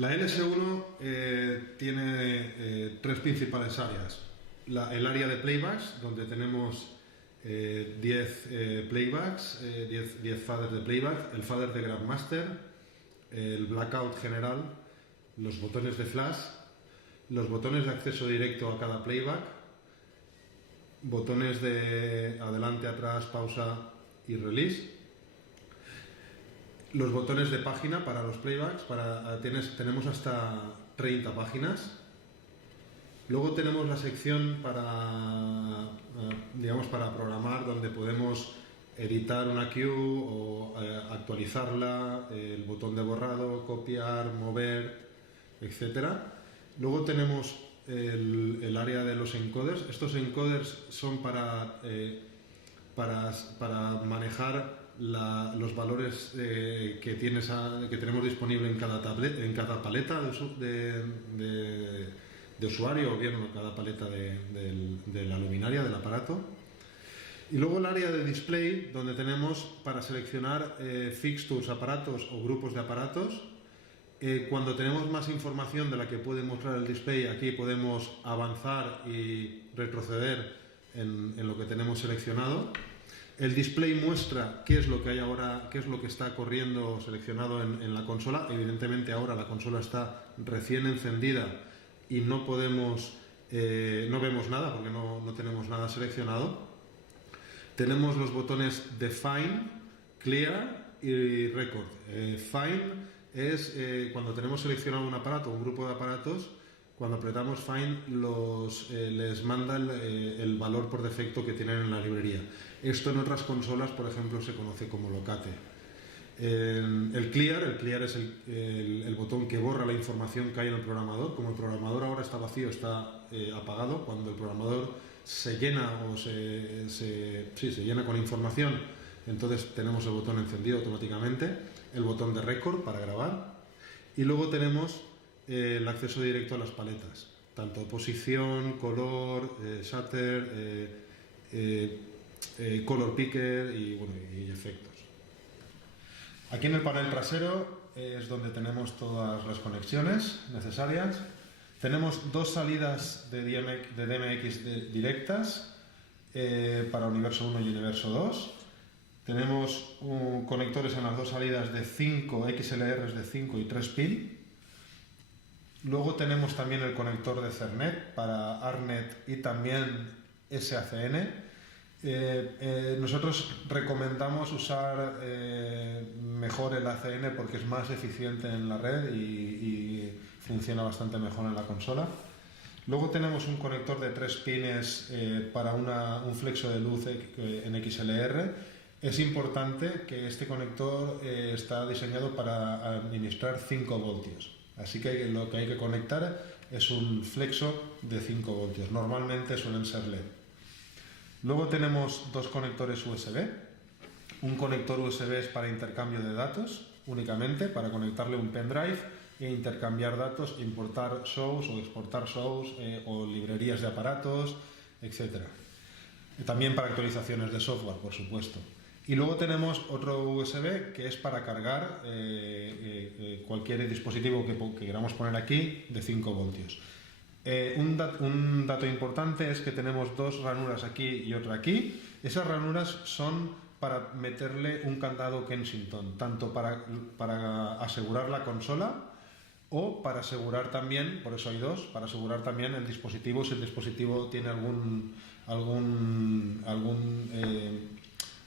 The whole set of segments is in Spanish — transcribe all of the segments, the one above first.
La LS1 tiene tres principales áreas. El área de playbacks, donde tenemos 10 playbacks, 10 faders de playback, el fader de Grandmaster, el blackout general, los botones de flash, los botones de acceso directo a cada playback, botones de adelante, atrás, pausa y release, los botones de página para los playbacks, tenemos hasta 30 páginas. Luego tenemos la sección para programar, donde podemos editar una queue o actualizarla, el botón de borrado, copiar, mover, etc. Luego tenemos el área de los encoders. Estos encoders son para manejar los valores que tenemos disponible en cada paleta de usuario, o bien en cada paleta de la luminaria del aparato. Y luego el área de display, donde tenemos para seleccionar fixtures, aparatos o grupos de aparatos. Cuando tenemos más información de la que puede mostrar el display, aquí podemos avanzar y retroceder en lo que tenemos seleccionado. El display muestra qué es lo que hay ahora, qué es lo que está corriendo seleccionado en la consola. Evidentemente ahora la consola está recién encendida y no vemos nada porque no tenemos nada seleccionado. Tenemos los botones Define, Clear y Record. Find es cuando tenemos seleccionado un aparato, un grupo de aparatos. Cuando apretamos Find les manda el valor por defecto que tienen en la librería. Esto en otras consolas, por ejemplo, se conoce como locate. El Clear es el botón que borra la información que hay en el programador. Como el programador ahora está vacío, está apagado, cuando el programador se llena o se llena con información, entonces tenemos el botón encendido automáticamente, el botón de Record para grabar, y luego tenemos el acceso directo a las paletas, tanto posición, color, shutter, color picker y efectos. Aquí en el panel trasero es donde tenemos todas las conexiones necesarias. Tenemos dos salidas de DMX directas para Universo 1 y Universo 2. Tenemos conectores en las dos salidas de 5 XLRs de 5 y 3 pin. Luego tenemos también el conector de Ethernet para ARNet y también SACN. Nosotros recomendamos usar mejor el ACN porque es más eficiente en la red y funciona bastante mejor en la consola. Luego tenemos un conector de 3 pines para un flexo de luz en XLR. Es importante que este conector está diseñado para administrar 5 voltios. Así que lo que hay que conectar es un flexo de 5 voltios. Normalmente suelen ser LED. Luego tenemos dos conectores USB. Un conector USB es para intercambio de datos únicamente, para conectarle un pendrive e intercambiar datos, importar shows o exportar shows o librerías de aparatos, etc. También para actualizaciones de software, por supuesto. Y luego tenemos otro USB que es para cargar cualquier dispositivo que queramos poner aquí de 5 voltios. Un dato importante es que tenemos dos ranuras aquí y otra aquí. Esas ranuras son para meterle un candado Kensington, tanto para asegurar la consola o para asegurar también, por eso hay dos, para asegurar también el dispositivo, si el dispositivo tiene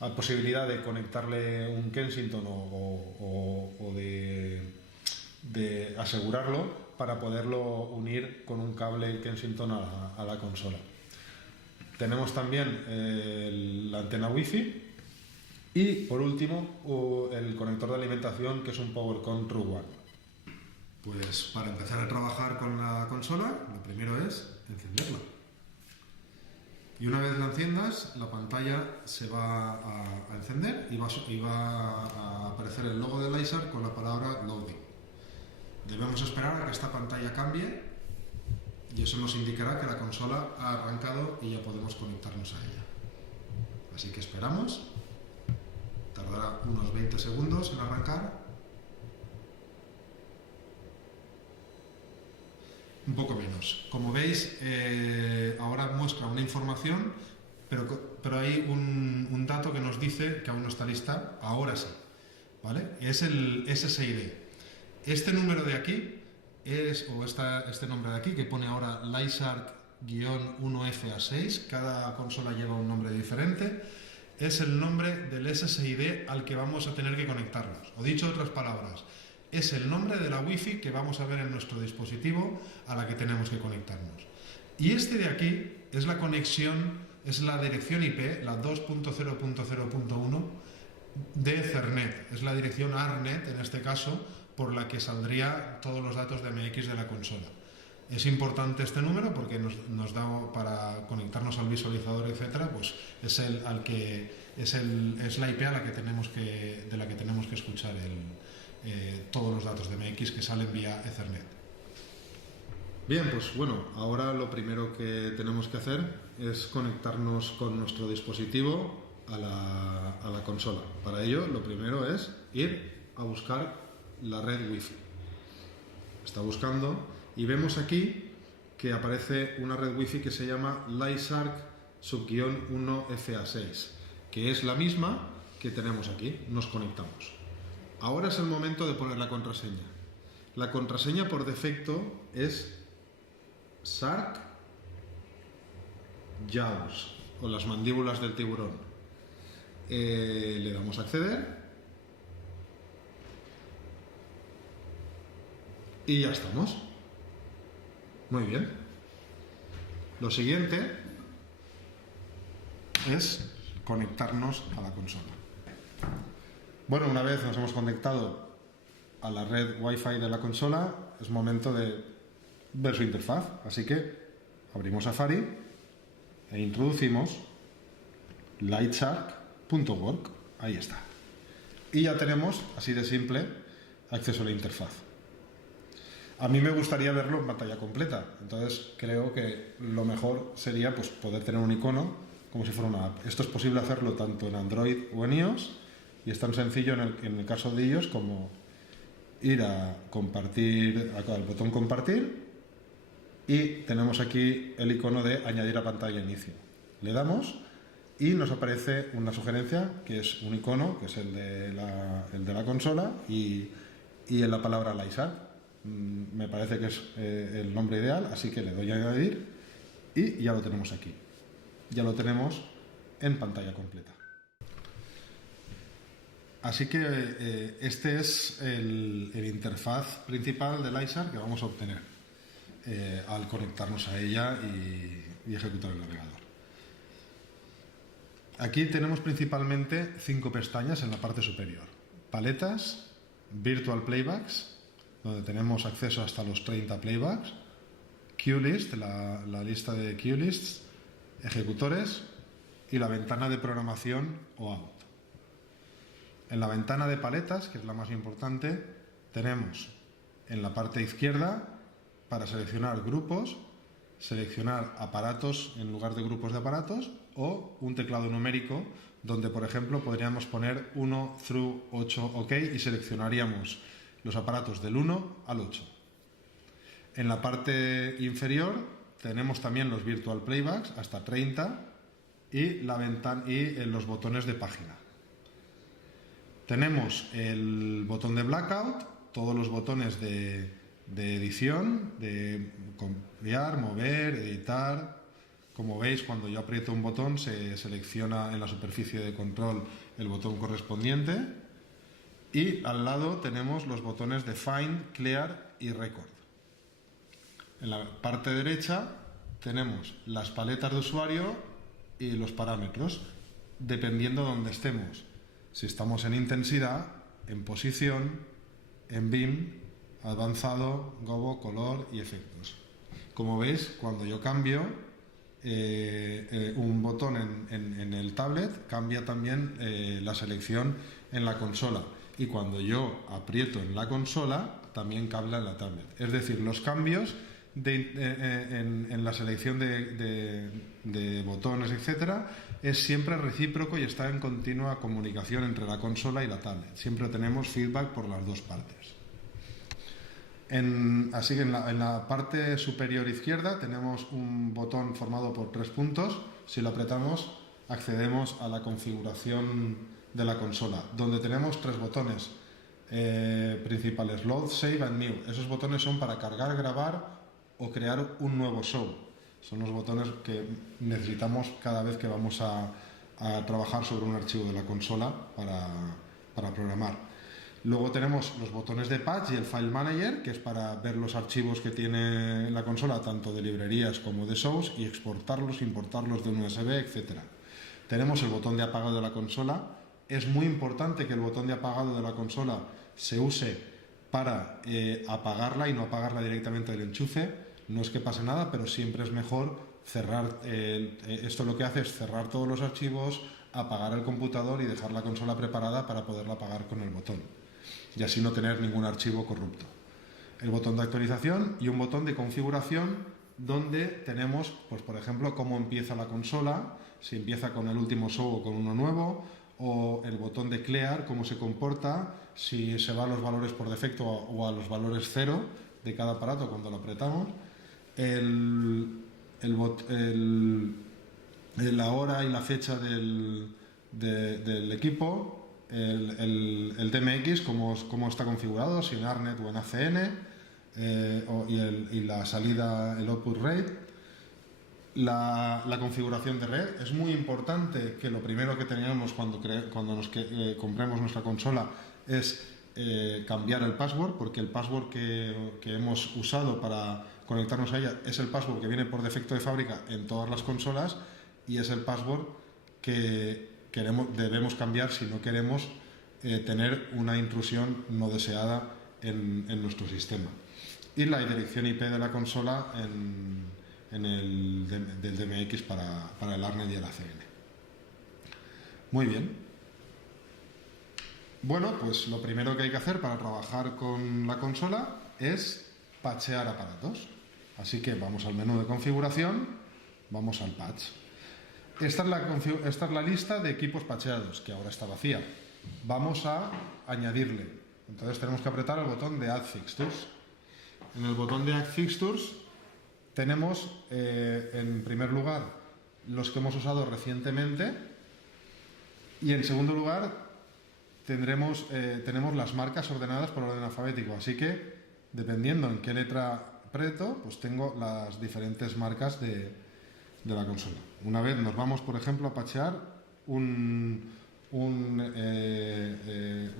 la posibilidad de conectarle un Kensington o de asegurarlo para poderlo unir con un cable Kensington a la consola. Tenemos también la antena Wi-Fi y por último el conector de alimentación, que es un PowerCon True One. Pues para empezar a trabajar con la consola, lo primero es encenderla. Y una vez la enciendas, la pantalla se va a encender y va a aparecer el logo de LiSAR con la palabra Loading. Debemos esperar a que esta pantalla cambie y eso nos indicará que la consola ha arrancado y ya podemos conectarnos a ella. Así que esperamos, tardará unos 20 segundos en arrancar. un poco menos. Como veis, ahora muestra una información, pero hay un dato que nos dice que aún no está lista, ahora sí, ¿vale? Es el SSID. Este número de aquí este nombre de aquí, que pone ahora LYSARC-1FA6, cada consola lleva un nombre diferente, es el nombre del SSID al que vamos a tener que conectarnos. O dicho de otras palabras, es el nombre de la Wi-Fi que vamos a ver en nuestro dispositivo a la que tenemos que conectarnos. Y este de aquí es la conexión, es la dirección IP, la 2.0.0.1 de Ethernet. Es la dirección ARNet, en este caso, por la que saldría todos los datos de MX de la consola. Es importante este número porque nos da para conectarnos al visualizador, etcétera, pues es la IP de la que tenemos que escuchar todos los datos de MX que salen vía Ethernet. Bien, pues bueno, ahora lo primero que tenemos que hacer es conectarnos con nuestro dispositivo a la consola. Para ello, lo primero es ir a buscar la red Wi-Fi. Está buscando y vemos aquí que aparece una red Wi-Fi que se llama LYSARC-1FA6, que es la misma que tenemos aquí. Nos conectamos. Ahora es el momento de poner la contraseña. La contraseña por defecto es SARC Jaws, o las mandíbulas del tiburón. Le damos a acceder. Y ya estamos. Muy bien. Lo siguiente es conectarnos a la consola. Bueno, una vez nos hemos conectado a la red Wi-Fi de la consola, es momento de ver su interfaz. Así que abrimos Safari e introducimos lightshark.org. Ahí está. Y ya tenemos, así de simple, acceso a la interfaz. A mí me gustaría verlo en pantalla completa, entonces creo que lo mejor sería pues, poder tener un icono como si fuera una app. Esto es posible hacerlo tanto en Android o en iOS, y es tan sencillo en el caso de iOS como ir a compartir, al botón compartir, y tenemos aquí el icono de añadir a pantalla inicio. Le damos y nos aparece una sugerencia que es un icono, que es el de la consola, y en la palabra LYSARC. Me parece que es el nombre ideal, así que le doy a añadir y ya lo tenemos aquí. Ya lo tenemos en pantalla completa. Así que este es el interfaz principal de LYSARC que vamos a obtener al conectarnos a ella y ejecutar el navegador. Aquí tenemos principalmente 5 pestañas en la parte superior. Paletas, Virtual Playbacks, donde tenemos acceso hasta los 30 playbacks, QList, la lista de QLists, ejecutores y la ventana de programación o out. En la ventana de paletas, que es la más importante, tenemos en la parte izquierda para seleccionar grupos, seleccionar aparatos en lugar de grupos de aparatos o un teclado numérico donde, por ejemplo, podríamos poner 1 through 8 OK y seleccionaríamos los aparatos del 1 al 8. En la parte inferior tenemos también los virtual playbacks hasta 30 y los botones de página. Tenemos el botón de blackout, todos los botones de edición, de copiar, mover, editar. Como veis, cuando yo aprieto un botón se selecciona en la superficie de control el botón correspondiente. Y al lado tenemos los botones de Find, Clear y Record. En la parte derecha tenemos las paletas de usuario y los parámetros, dependiendo de donde estemos. Si estamos en intensidad, en posición, en BIM, avanzado, gobo, color y efectos. Como veis, cuando yo cambio un botón en el tablet, cambia también la selección en la consola. Y cuando yo aprieto en la consola, también cambia en la tablet. Es decir, los cambios en la selección de botones, etcétera, es siempre recíproco y está en continua comunicación entre la consola y la tablet. Siempre tenemos feedback por las dos partes. Así que en la parte superior izquierda tenemos un botón formado por 3 puntos. Si lo apretamos, accedemos a la configuración de la consola, donde tenemos 3 botones principales: Load, Save and New. Esos botones son para cargar, grabar o crear un nuevo show. Son los botones que necesitamos cada vez que vamos a trabajar sobre un archivo de la consola para programar. Luego tenemos los botones de patch y el File Manager, que es para ver los archivos que tiene la consola, tanto de librerías como de shows, y exportarlos, importarlos de un USB, etc. Tenemos el botón de apagado de la consola. Es muy importante que el botón de apagado de la consola se use para apagarla y no apagarla directamente del enchufe. No es que pase nada, pero siempre es mejor cerrar. Esto lo que hace es cerrar todos los archivos, apagar el computador y dejar la consola preparada para poderla apagar con el botón, y así no tener ningún archivo corrupto. El botón de actualización y un botón de configuración donde tenemos, pues por ejemplo, cómo empieza la consola, si empieza con el último show o con uno nuevo, o el botón de clear, cómo se comporta, si se va a los valores por defecto o a los valores 0 de cada aparato cuando lo apretamos, la hora y la fecha del equipo, el DMX, cómo está configurado, si en ARNet o en ACN, y la salida, el output rate, la configuración de red. Es muy importante que lo primero que tengamos cuando compremos nuestra consola es cambiar el password, porque el password que hemos usado para conectarnos a ella es el password que viene por defecto de fábrica en todas las consolas, y es el password que debemos cambiar si no queremos tener una intrusión no deseada en nuestro sistema. Y la dirección IP de la consola del DMX para el ARNet y el ACN. Muy bien. Bueno, pues lo primero que hay que hacer para trabajar con la consola es patchear aparatos. Así que vamos al menú de configuración, vamos al patch. Esta es la lista de equipos patcheados, que ahora está vacía. Vamos a añadirle. Entonces tenemos que apretar el botón de Add Fixtures. En el botón de Add Fixtures tenemos, en primer lugar, los que hemos usado recientemente, y en segundo lugar tenemos las marcas ordenadas por orden alfabético. Así que, dependiendo en qué letra aprieto, pues tengo las diferentes marcas de la consola. Una vez nos vamos, por ejemplo, a patchear un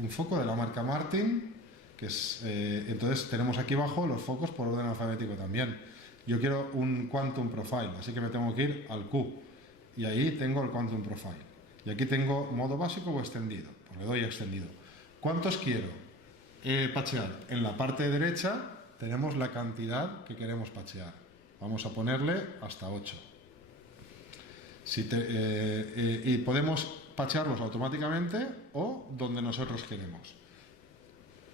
foco de la marca Martin, que es, entonces tenemos aquí abajo los focos por orden alfabético también. Yo quiero un Quantum Profile, así que me tengo que ir al Q, y ahí tengo el Quantum Profile. Y aquí tengo modo básico o extendido, pues le doy extendido. ¿Cuántos quiero patchear? En la parte derecha tenemos la cantidad que queremos patchear. Vamos a ponerle hasta 8. Y podemos patchearlos automáticamente o donde nosotros queremos.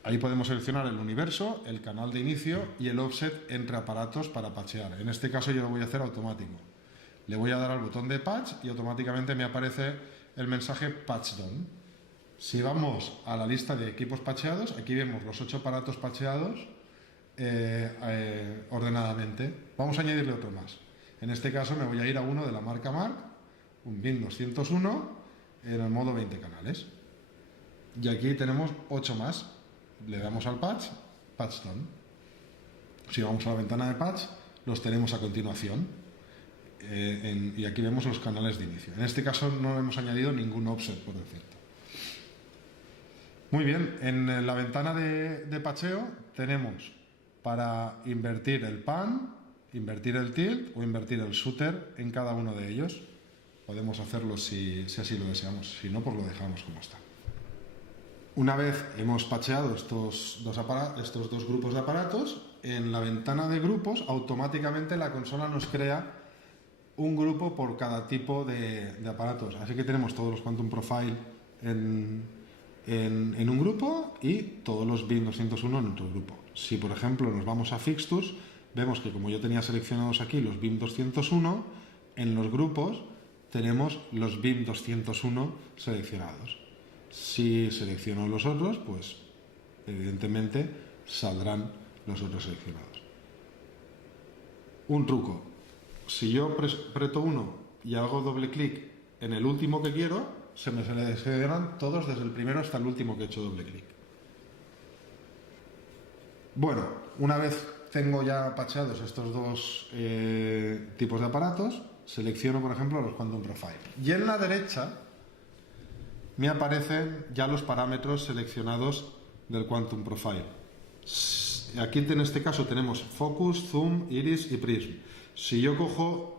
Ahí podemos seleccionar el universo, el canal de inicio y el offset entre aparatos para patchear. En este caso yo lo voy a hacer automático. Le voy a dar al botón de patch y automáticamente me aparece el mensaje Patch Done. Si vamos a la lista de equipos patcheados, aquí vemos los 8 aparatos patcheados ordenadamente. Vamos a añadirle otro más. En este caso me voy a ir a uno de la marca Mark, un BIM 201, en el modo 20 canales. Y aquí tenemos 8 más. Le damos al patch, Patch Done. Si vamos a la ventana de patch, los tenemos a continuación. Y aquí vemos los canales de inicio. En este caso no hemos añadido ningún offset por defecto. Muy bien, en la ventana de patcheo tenemos para invertir el pan, invertir el tilt o invertir el shooter en cada uno de ellos. Podemos hacerlo si así lo deseamos, si no, pues lo dejamos como está. Una vez hemos patcheado estos dos grupos de aparatos, en la ventana de grupos automáticamente la consola nos crea un grupo por cada tipo de aparatos. Así que tenemos todos los Quantum Profile en un grupo y todos los BIM 201 en otro grupo. Si por ejemplo nos vamos a Fixtures, vemos que como yo tenía seleccionados aquí los BIM 201, en los grupos tenemos los BIM 201 seleccionados. Si selecciono los otros, pues evidentemente saldrán los otros seleccionados. Un truco: si yo aprieto uno y hago doble clic en el último que quiero, se me seleccionan todos desde el primero hasta el último que he hecho doble clic. Bueno, una vez tengo ya pacheados estos dos tipos de aparatos, selecciono, por ejemplo, los Quantum Profile. Y en la derecha me aparecen ya los parámetros seleccionados del Quantum Profile. Aquí en este caso tenemos Focus, Zoom, Iris y Prism. Si yo cojo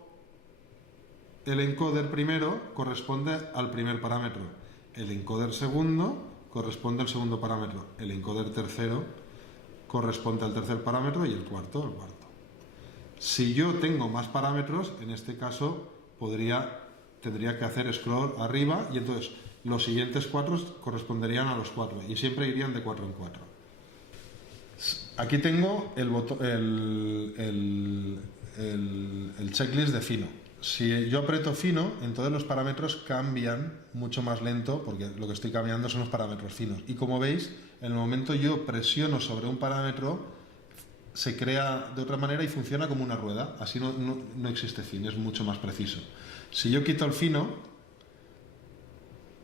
el encoder primero, corresponde al primer parámetro. El encoder segundo corresponde al segundo parámetro. El encoder tercero corresponde al tercer parámetro y el cuarto al cuarto. Si yo tengo más parámetros, en este caso tendría que hacer scroll arriba y entonces los siguientes 4 corresponderían a los 4 y siempre irían de 4 en 4. Aquí tengo el checklist de fino. Si yo aprieto fino, entonces los parámetros cambian mucho más lento porque lo que estoy cambiando son los parámetros finos. Y como veis, en el momento yo presiono sobre un parámetro, se crea de otra manera y funciona como una rueda. Así no existe fin, es mucho más preciso. Si yo quito el fino,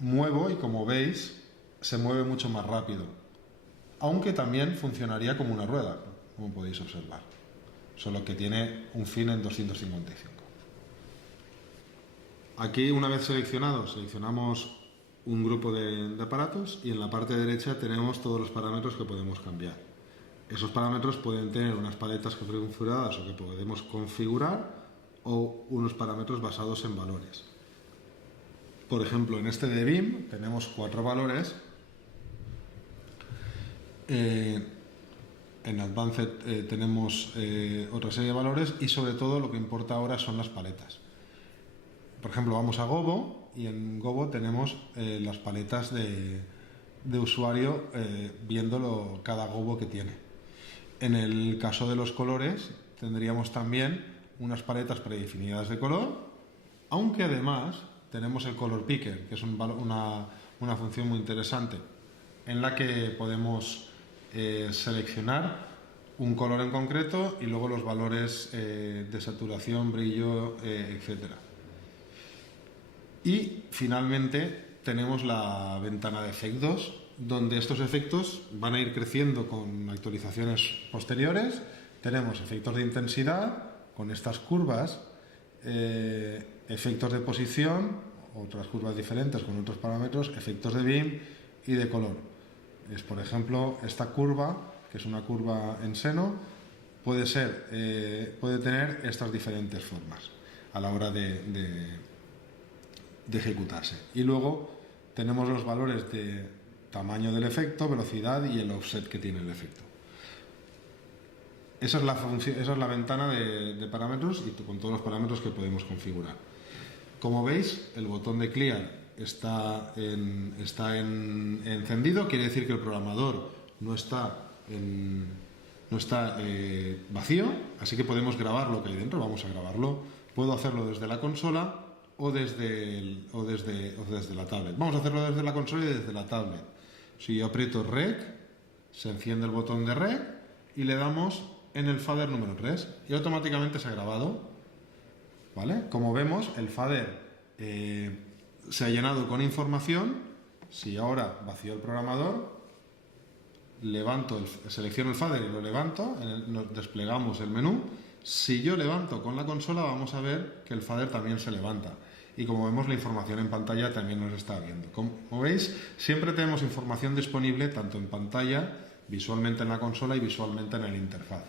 muevo y como veis, se mueve mucho más rápido. Aunque también funcionaría como una rueda, como podéis observar. Solo que tiene un fin en 255. Aquí, una vez seleccionamos un grupo de aparatos y en la parte derecha tenemos todos los parámetros que podemos cambiar. Esos parámetros pueden tener unas paletas configuradas o que podemos configurar o unos parámetros basados en valores. Por ejemplo, en este de BIM tenemos 4 valores. En Advanced tenemos otra serie de valores y sobre todo lo que importa ahora son las paletas. Por ejemplo, vamos a Gobo y en Gobo tenemos las paletas de usuario viendo cada Gobo que tiene. En el caso de los colores tendríamos también unas paletas predefinidas de color, aunque además tenemos el Color Picker, que es una función muy interesante en la que podemos seleccionar un color en concreto y luego los valores de saturación, brillo, etcétera. Y finalmente tenemos la ventana de efectos, donde estos efectos van a ir creciendo con actualizaciones posteriores. Tenemos efectos de intensidad con estas curvas, efectos de posición, otras curvas diferentes con otros parámetros, efectos de BIM y de color. Es, por ejemplo, esta curva, que es una curva en seno, puede tener estas diferentes formas a la hora de ejecutarse. Y luego tenemos los valores de tamaño del efecto, velocidad y el offset que tiene el efecto. Esa es la ventana de parámetros y con todos los parámetros que podemos configurar. Como veis, el botón de Clear está encendido, quiere decir que el programador no está vacío, así que podemos grabar lo que hay dentro. Vamos a grabarlo. Puedo hacerlo desde la consola o desde la tablet. Vamos a hacerlo desde la consola y desde la tablet. Si yo aprieto Rec, se enciende el botón de Rec y le damos en el fader número 3 y automáticamente se ha grabado. ¿Vale? Como vemos, el fader se ha llenado con información. Si ahora vacío el programador, selecciono el fader y lo levanto, desplegamos el menú. Si yo levanto con la consola, vamos a ver que el fader también se levanta. Y como vemos, la información en pantalla también nos está viendo. Como veis, siempre tenemos información disponible tanto en pantalla, visualmente en la consola y visualmente en la interfaz.